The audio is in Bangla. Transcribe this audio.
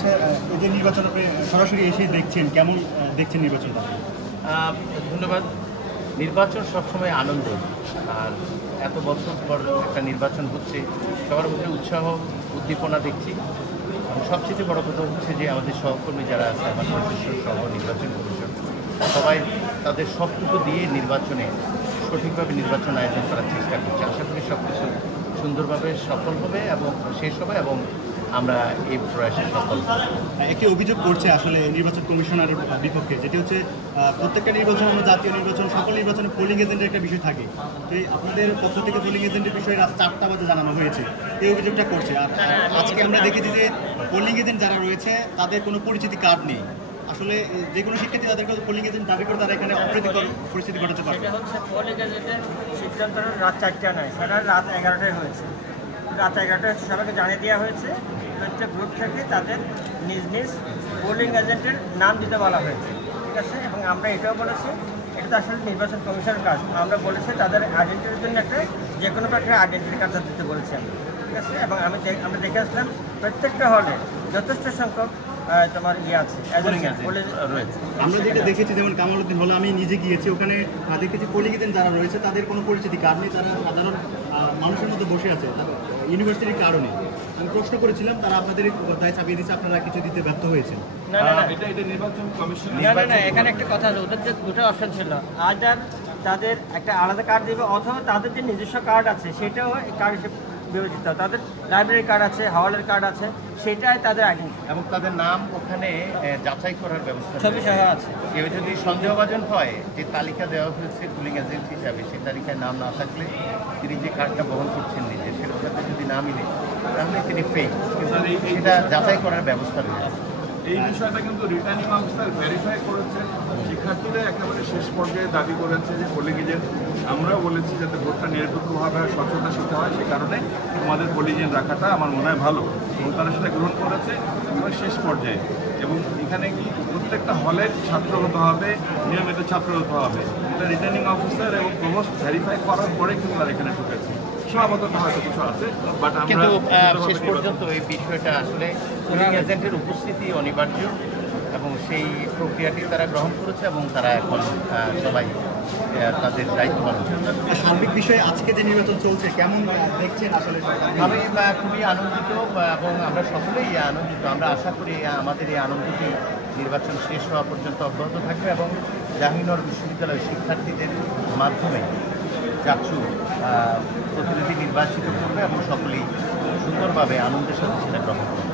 হচ্ছে এই যে নির্বাচন আপনি সরাসরি এসে দেখছেন, কেমন দেখছেন নির্বাচনটা? ধন্যবাদ। নির্বাচন সবসময় আনন্দ, আর এত বছর পর একটা নির্বাচন হচ্ছে, সবার মধ্যে উৎসাহ উদ্দীপনা দেখছি। সবচেয়ে বড় কথা হচ্ছে যে আমাদের সহকর্মী যারা আছে, আমাদের প্রশাসন সহ নির্বাচন কমিশন, সবাই তাদের সবটুকু দিয়ে নির্বাচনে সঠিকভাবে নির্বাচন আয়োজন করার চেষ্টা করছে। আশা করি সব কিছু সুন্দরভাবে সফল হবে এবং শেষ হবে এবং আমরা এই প্রয়াসে সফল হব। একটি অভিযোগ করছে আসলে নির্বাচন কমিশনারের বিপক্ষে, যেটি হচ্ছে প্রত্যেকটা নির্বাচন, জাতীয় নির্বাচন, সকল নির্বাচনে পোলিং এজেন্টের একটা বিষয় থাকে। তো আপনাদের পক্ষ থেকে পোলিং এজেন্টের বিষয়ে রাত 4টা বাজে জানানো হয়েছে, এই অভিযোগটা করছে। আর আজকে আমরা দেখেছি যে পোলিং এজেন্ট যারা রয়েছে তাদের কোনো পরিচিতি কার্ড নেই। আসলে যে কোনো শিক্ষার্থী তাদেরকে পোলিং এজেন্ট দাবি করে তারা এখানে অপ্রীতিকর পরিস্থিতি ঘটাতে পারে। সেটা হচ্ছে পোলিং এজেন্টের সিদ্ধান্ত রাত 4টা নয়, সেটা রাত 11টায় হয়েছে। রাত 11টায় সবাইকে জানিয়ে দেওয়া হয়েছে, প্রত্যেক গ্রুপ থেকে তাদের নিজ নিজ পোলিং এজেন্টের নাম দিতে বলা হয়েছে, ঠিক আছে। এবং আমরা এটাও বলেছি, এটা তো আসলে নির্বাচন কমিশনের কাজ। আমরা বলেছি তাদের আইডেন্টিটির জন্য একটা যে কোনো একটা আইডেন্টিটি কার্ড দিতে বলেছি আমি, ঠিক আছে। এবং আমরা দেখে আসলাম প্রত্যেকটা হলে যথেষ্ট সংখ্যক তোমার আছে রয়েছে। আমরা যেটা দেখেছি, যেমন কামালউদ্দিন হলে আমি নিজে গিয়েছি, ওখানে দেখেছি পোলিং এজেন্ট যারা রয়েছে তাদের কোনো পরিচিতি কার্ড নেই, তারা সাধারণ মানুষের মধ্যে বসে আছে, ইউনিভার্সিটির কারণে। আমি প্রশ্ন করেছিলাম, তারা আপনাদের দায় চাপিয়ে দিচ্ছে, আপনারা কিছু দিতে ব্যর্থ হয়েছেন। না, এটা নির্বাচন কমিশন। না, এখানে একটা কথা আছে, ওদের যে দুটো অপশন ছিল, আদার তাদের একটা আলাদা কার্ড দেবে, অথবা তাদের যে নিজস্ব কার্ড আছে সেটাও কার্ড হিসেবে বিবেচিত। তাদের লাইব্রেরি কার্ড আছে, হাওয়ালের কার্ড আছে, সেটাই তাদের আইডেন্টি এবং তাদের নাম ওখানে যাচাই করার ব্যবস্থা ছবি সহ আছে। কেউ যদি সন্দেহভাজন হয় যে তালিকা দেওয়া হয়েছে পুলিং এজেন্ট হিসাবে, সেই তালিকায় নাম না থাকলে তিনি যে কার্ডটা বহন করছেন নিজে, সেটার সাথে যদি না মিলে তাহলে তিনি ফেক, সেটা যাচাই করার ব্যবস্থা রয়েছে। এই বিষয়টা কিন্তু রিটার্নিং অফিসার ভেরিফাই করেছেন। শিক্ষার্থীরা একেবারে শেষ পর্যায়ে দাবি করেছে যে পোলিং এজেন্ট, আমরাও বলেছি যাতে ভোটটা নিরপেক্ষভাবে স্বচ্ছতা শিখতে হয়, সে কারণে আমাদের পোলিং এজেন্ট রাখাটা আমার মনে হয় ভালো, এবং তারা সেটা গ্রহণ করেছে একেবারে শেষ পর্যায়ে। এবং এখানে কি প্রত্যেকটা হলে ছাত্র হতে হবে, নিয়মিত ছাত্র হতে হবে, এটা রিটার্নিং অফিসার এবং প্রভোস্ট ভেরিফাই করার পরে কিন্তু তারা এখানে ঢুকেছে। সমাবদ্ধতা হয়তো কিছু আছে, বাট কিন্তু শেষ পর্যন্ত এই বিষয়টা আসলে পোলিং এজেন্টের উপস্থিতি অনিবার্য এবং সেই প্রক্রিয়াটি তারা গ্রহণ করেছে এবং তারা এখন সবাই তাদের দায়িত্ব পালন করছে। সার্বিক বিষয়ে আজকে যে নির্বাচন চলছে কেমন দেখছেন? আসলে আমি খুবই আনন্দিত এবং আমরা সকলেই আনন্দিত। আমরা আশা করি আমাদের এই আনন্দটি নির্বাচন শেষ হওয়া পর্যন্ত অব্যাহত থাকবে এবং জাহাঙ্গীরনগর বিশ্ববিদ্যালয়ের শিক্ষার্থীদের মাধ্যমে চাকসু প্রতিনিধি নির্বাচিত করবে এবং সকলেই সুন্দরভাবে আনন্দের সাথে সেটা গ্রহণ করবে।